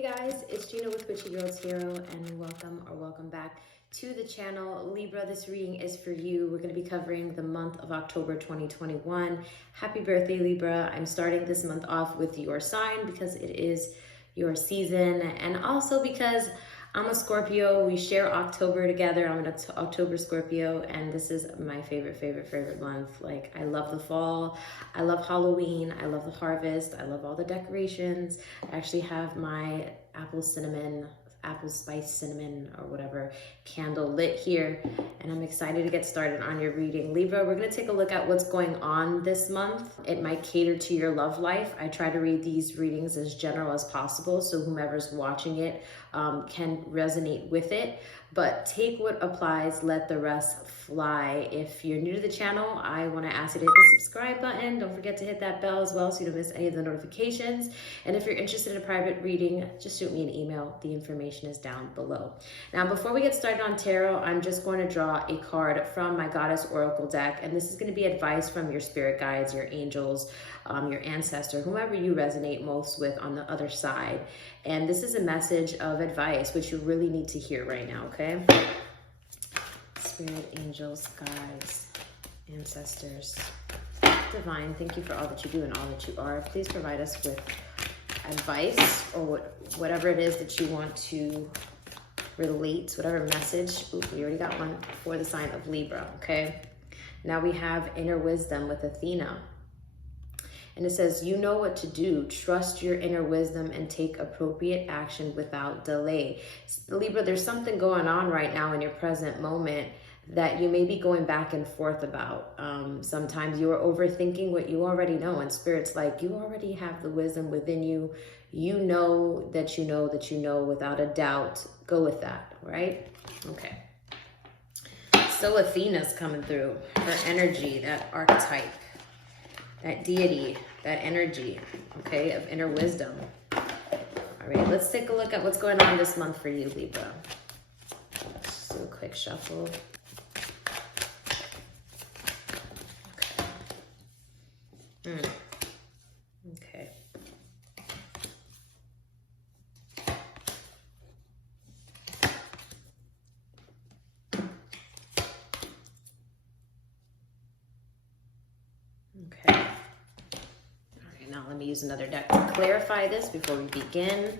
Hey guys, it's Gina with WitchyGirlTarot and welcome back to the channel. Libra, this reading is for you. We're going to be covering the month of October 2021. Happy birthday, Libra. I'm starting this month off with your sign because it is your season, and also because I'm a Scorpio. We share October together. I'm an October Scorpio, and this is my favorite month. Like, I love the fall. I love Halloween. I love the harvest. I love all the decorations. I actually have my apple spice cinnamon or whatever candle lit here, and I'm excited to get started on your reading. Libra, we're going to take a look at what's going on this month. It might cater to your love life. I try to read these readings as general as possible so whomever's watching it can resonate with it, but take what applies, let the rest fly. If you're new to the channel, I want to ask you to hit the subscribe button. Don't forget to hit that bell as well so you don't miss any of the notifications. And if you're interested in a private reading, just shoot me an email. The information is down below. Now, before we get started on tarot, I'm just going to draw a card from my Goddess Oracle deck, and this is going to be advice from your spirit guides, your angels, your ancestor, whomever you resonate most with on the other side. And this is a message of advice, which you really need to hear right now, okay? Spirit, angels, guides, ancestors, divine, thank you for all that you do and all that you are. Please provide us with advice or whatever it is that you want to relate, whatever message. Ooh, we already got one for the sign of Libra, okay? Now we have inner wisdom with Athena. And it says, you know what to do. Trust your inner wisdom and take appropriate action without delay. Libra, there's something going on right now in your present moment that you may be going back and forth about. Sometimes you are overthinking what you already know, and Spirit's like, you already have the wisdom within you. You know that you know that you know without a doubt. Go with that, right? Okay. So Athena's coming through. Her energy, that archetype, that deity, that energy, okay, of inner wisdom. All right, let's take a look at what's going on this month for you, Libra. Just do a quick shuffle. Okay. Okay. Okay. All right, now let me use another deck to clarify this before we begin.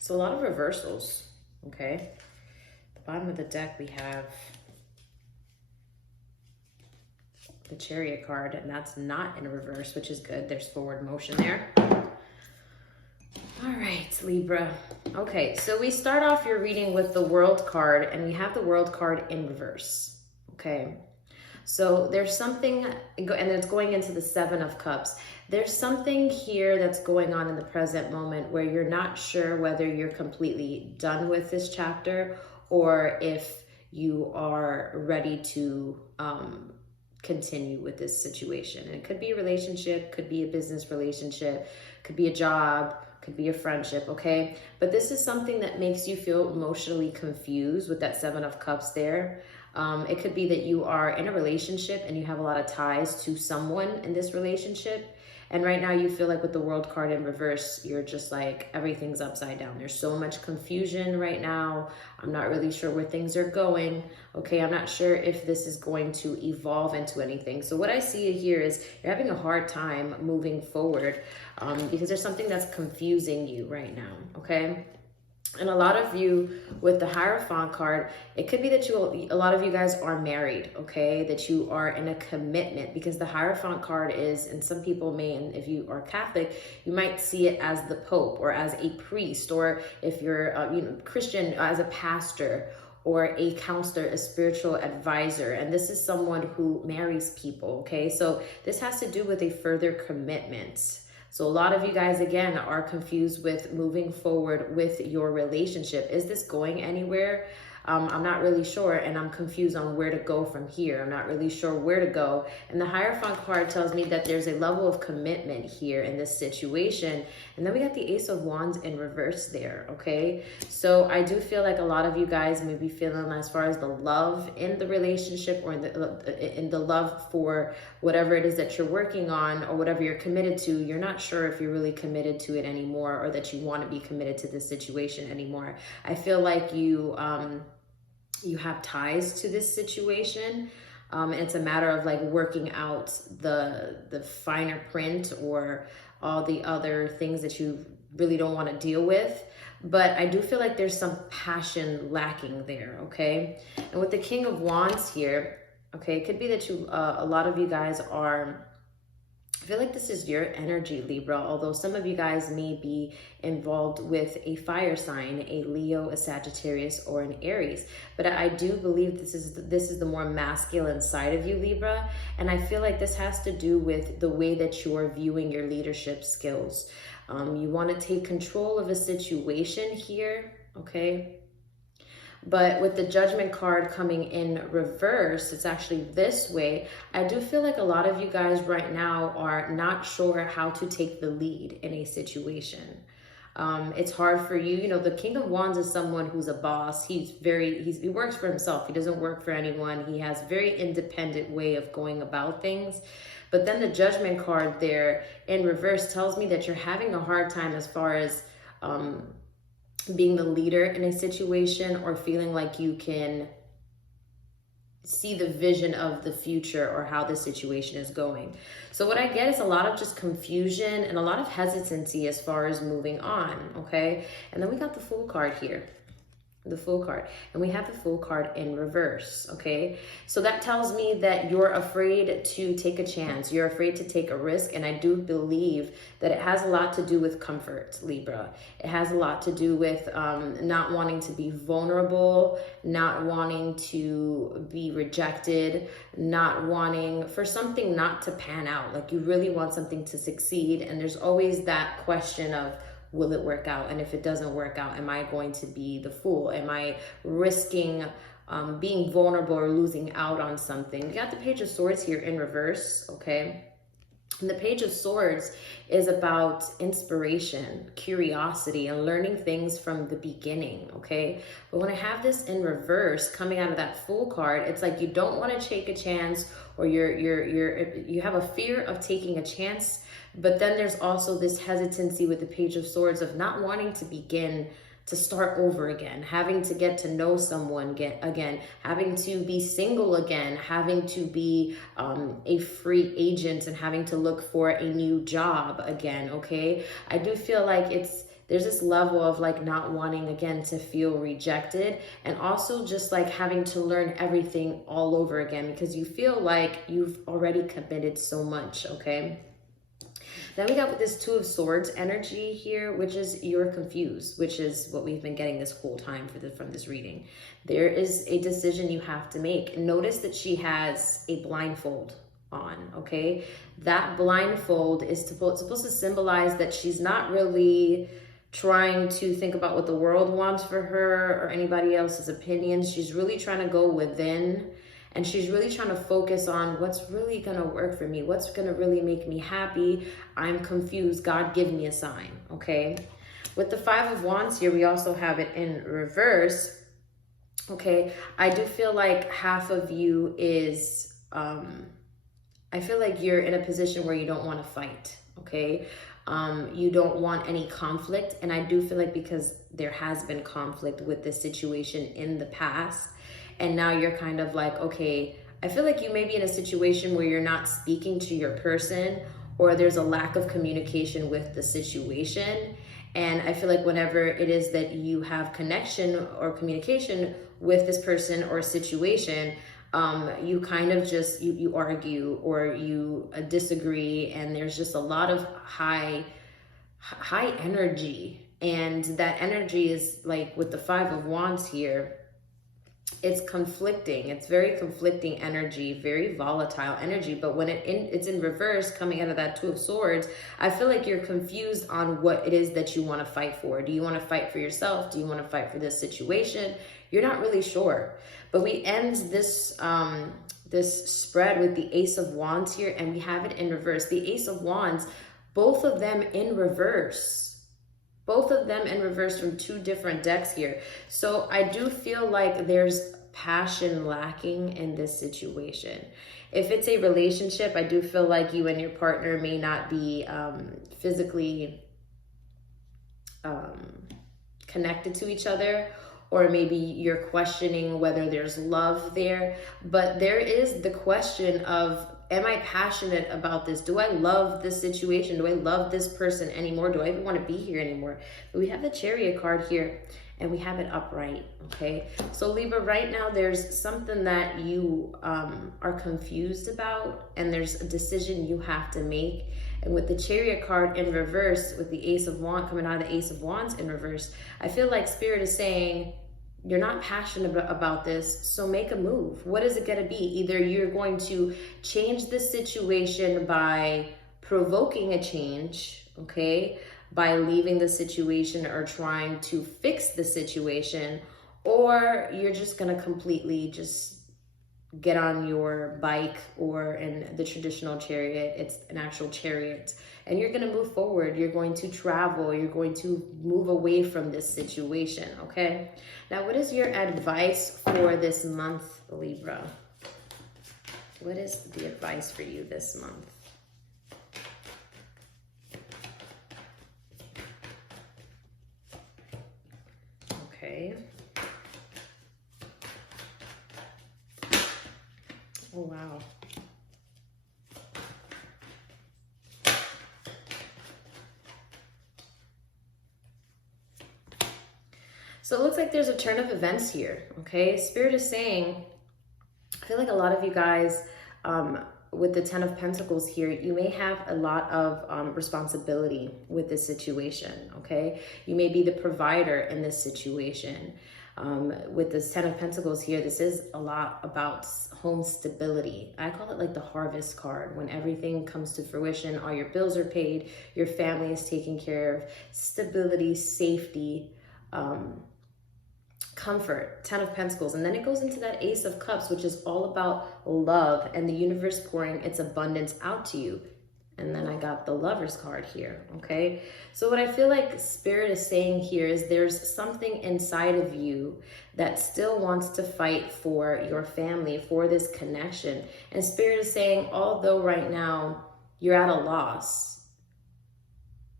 So a lot of reversals, okay? At the bottom of the deck, we have the Chariot card, and that's not in a reverse, which is good. There's forward motion there. All right, Libra. Okay, so we start off your reading with the World card, and we have the World card in reverse, okay? So there's something, and it's going into the Seven of Cups. There's something here that's going on in the present moment where you're not sure whether you're completely done with this chapter or if you are ready to continue with this situation. And it could be a relationship, could be a business relationship, could be a job, could be a friendship, okay? But this is something that makes you feel emotionally confused with that Seven of Cups there. It could be that you are in a relationship and you have a lot of ties to someone in this relationship. And right now you feel like with the World card in reverse, you're just like, everything's upside down. There's so much confusion right now. I'm not really sure where things are going. Okay, I'm not sure if this is going to evolve into anything. So what I see here is you're having a hard time moving forward because there's something that's confusing you right now, okay? And a lot of you with the Hierophant card, it could be that a lot of you guys are married, okay? That you are in a commitment, because the Hierophant card is, and some people may, and if you are Catholic, you might see it as the Pope or as a priest, or if you're Christian, as a pastor or a counselor, a spiritual advisor. And this is someone who marries people, okay? So this has to do with a further commitment. So a lot of you guys, again, are confused with moving forward with your relationship. Is this going anywhere? I'm not really sure, and I'm confused on where to go from here. I'm not really sure where to go. And the Hierophant card tells me that there's a level of commitment here in this situation. And then we got the Ace of Wands in reverse there, okay? So I do feel like a lot of you guys may be feeling, as far as the love in the relationship, or in the love for whatever it is that you're working on, or whatever you're committed to, you're not sure if you're really committed to it anymore, or that you want to be committed to this situation anymore. I feel like you have ties to this situation. And it's a matter of like working out the finer print, or all the other things that you really don't want to deal with. But I do feel like there's some passion lacking there, okay? And with the King of Wands here, okay, it could be that a lot of you guys are, I feel like this is your energy, Libra, although some of you guys may be involved with a fire sign, a Leo, a Sagittarius, or an Aries. But I do believe this is the more masculine side of you, Libra. And I feel like this has to do with the way that you are viewing your leadership skills. You want to take control of a situation here, okay? But with the Judgment card coming in reverse, it's actually this way. I do feel like a lot of you guys right now are not sure how to take the lead in a situation. It's hard for you. You know, the King of Wands is someone who's a boss. He works for himself. He doesn't work for anyone. He has a very independent way of going about things. But then the Judgment card there in reverse tells me that you're having a hard time as far as being the leader in a situation, or feeling like you can see the vision of the future or how the situation is going. So what I get is a lot of just confusion and a lot of hesitancy as far as moving on, okay? And then we got the Fool card here. The Fool card, and we have the Fool card in reverse, okay? So that tells me that you're afraid to take a chance, you're afraid to take a risk, and I do believe that it has a lot to do with comfort, Libra. It has a lot to do with not wanting to be vulnerable, not wanting to be rejected, not wanting for something not to pan out. Like, you really want something to succeed, and there's always that question of, will it work out? And if it doesn't work out, am I going to be the fool? Am I risking being vulnerable or losing out on something? We got the Page of Swords here in reverse, okay? And the Page of Swords is about inspiration, curiosity, and learning things from the beginning, okay? But when I have this in reverse coming out of that Fool card, it's like you don't want to take a chance, or you have a fear of taking a chance. But then there's also this hesitancy with the Page of Swords of not wanting to begin to start over again, having to get to know someone again, having to be single again, having to be a free agent, and having to look for a new job again, okay? I do feel like there's this level of like not wanting again to feel rejected, and also just like having to learn everything all over again, because you feel like you've already committed so much, okay? Then we got with this Two of Swords energy here, which is you're confused, which is what we've been getting this whole time from this reading. There is a decision you have to make. Notice that she has a blindfold on, okay? That blindfold is supposed to symbolize that she's not really trying to think about what the world wants for her or anybody else's opinions. She's really trying to go within. And she's really trying to focus on what's really going to work for me. What's going to really make me happy. I'm confused. God, give me a sign. Okay. With the Five of Wands here, we also have it in reverse. Okay. I do feel like half of you is, I feel like you're in a position where you don't want to fight. Okay. You don't want any conflict. And I do feel like because there has been conflict with this situation in the past, and now you're kind of like, okay, I feel like you may be in a situation where you're not speaking to your person, or there's a lack of communication with the situation. And I feel like whenever it is that you have connection or communication with this person or situation, you kind of just, you argue or you disagree, and there's just a lot of high energy. And that energy is like with the Five of Wands here, it's conflicting. It's very conflicting energy, very volatile energy. But when it's in reverse coming out of that Two of Swords, I feel like you're confused on what it is that you want to fight for. Do you want to fight for yourself? Do you want to fight for this situation? You're not really sure. But we end this this spread with the Ace of Wands here, and we have it in reverse. The Ace of Wands, both of them in reverse. Both of them in reverse from two different decks here. So I do feel like there's passion lacking in this situation. If it's a relationship, I do feel like you and your partner may not be physically connected to each other, or maybe you're questioning whether there's love there. But there is the question of, am I passionate about this? Do I love this situation? Do I love this person anymore? Do I even want to be here anymore? But we have the Chariot card here, and we have it upright, okay? So Libra, right now there's something that you are confused about, and there's a decision you have to make. And with the Chariot card in reverse, with the Ace of Wands coming out of the Ace of Wands in reverse, I feel like Spirit is saying, you're not passionate about this, so make a move. What is it going to be? Either you're going to change the situation by provoking a change, okay, by leaving the situation or trying to fix the situation, or you're just going to completely just get on your bike, or in the traditional chariot, it's an actual chariot, and you're going to move forward. You're going to travel. You're going to move away from this situation, okay? Now, what is your advice for this month, Libra? What is the advice for you this month? Okay. Oh, wow. So it looks like there's a turn of events here, okay? Spirit is saying, I feel like a lot of you guys, with the Ten of Pentacles here, you may have a lot of responsibility with this situation, okay? You may be the provider in this situation. With this Ten of Pentacles here, this is a lot about home stability. I call it like the harvest card, when everything comes to fruition, all your bills are paid, your family is taken care of, stability, safety, comfort, Ten of Pentacles. And then it goes into that Ace of Cups, which is all about love and the universe pouring its abundance out to you. And then I got the Lovers card here, okay? So what I feel like Spirit is saying here is there's something inside of you that still wants to fight for your family, for this connection. And Spirit is saying, although right now you're at a loss,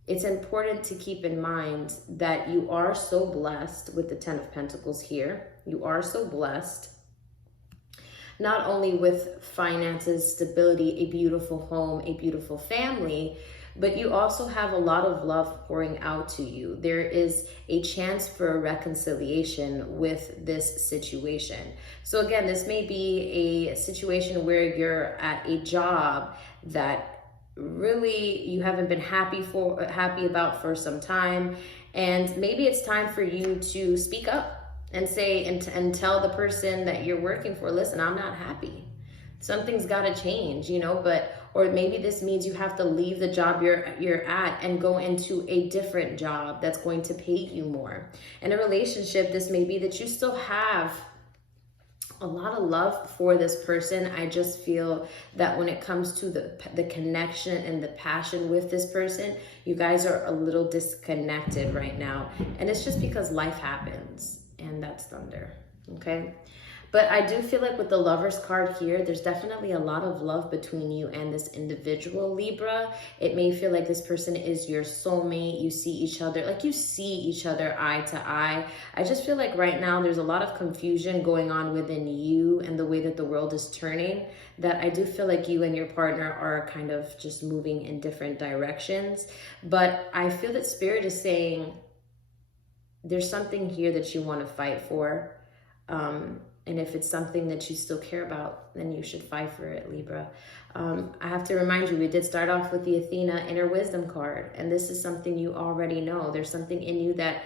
it's important to keep in mind that you are so blessed with the Ten of Pentacles here. You are so blessed, not only with finances, stability, a beautiful home, a beautiful family, but you also have a lot of love pouring out to you. There is a chance for a reconciliation with this situation. So again, this may be a situation where you're at a job that really you haven't been happy about for some time, and maybe it's time for you to speak up and say and tell the person that you're working for, listen, I'm not happy. Something's got to change, you know. Or maybe this means you have to leave the job you're at and go into a different job that's going to pay you more. In a relationship, this may be that you still have a lot of love for this person. I just feel that when it comes to the connection and the passion with this person, you guys are a little disconnected right now. And it's just because life happens, and that's thunder, okay? But I do feel like with the Lovers card here, there's definitely a lot of love between you and this individual, Libra. It may feel like this person is your soulmate. You see each other, like you see each other eye to eye. I just feel like right now there's a lot of confusion going on within you and the way that the world is turning, that I do feel like you and your partner are kind of just moving in different directions. But I feel that Spirit is saying there's something here that you want to fight for. And if it's something that you still care about, then you should fight for it, Libra. I have to remind you, we did start off with the Athena Inner Wisdom card. And this is something you already know. There's something in you that,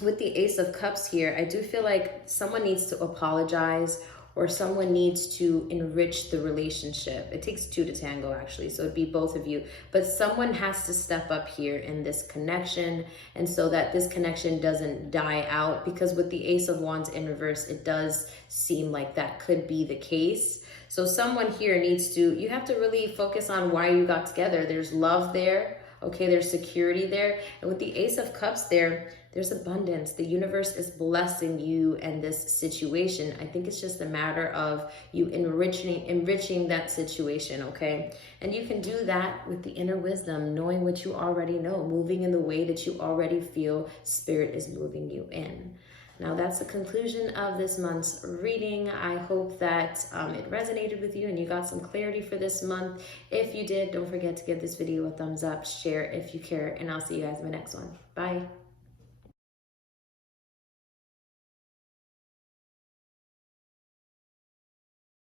with the Ace of Cups here, I do feel like someone needs to apologize, or someone needs to enrich the relationship. It takes two to tango, actually, so it'd be both of you. But someone has to step up here in this connection, and so that this connection doesn't die out, because with the Ace of Wands in reverse, it does seem like that could be the case. So someone here needs to, you have to really focus on why you got together. There's love there. Okay, there's security there. And with the Ace of Cups there, there's abundance. The universe is blessing you and this situation. I think it's just a matter of you enriching that situation, okay? And you can do that with the inner wisdom, knowing what you already know, moving in the way that you already feel Spirit is moving you in. Now, that's the conclusion of this month's reading. I hope that it resonated with you and you got some clarity for this month. If you did, don't forget to give this video a thumbs up, share if you care, and I'll see you guys in my next one. Bye.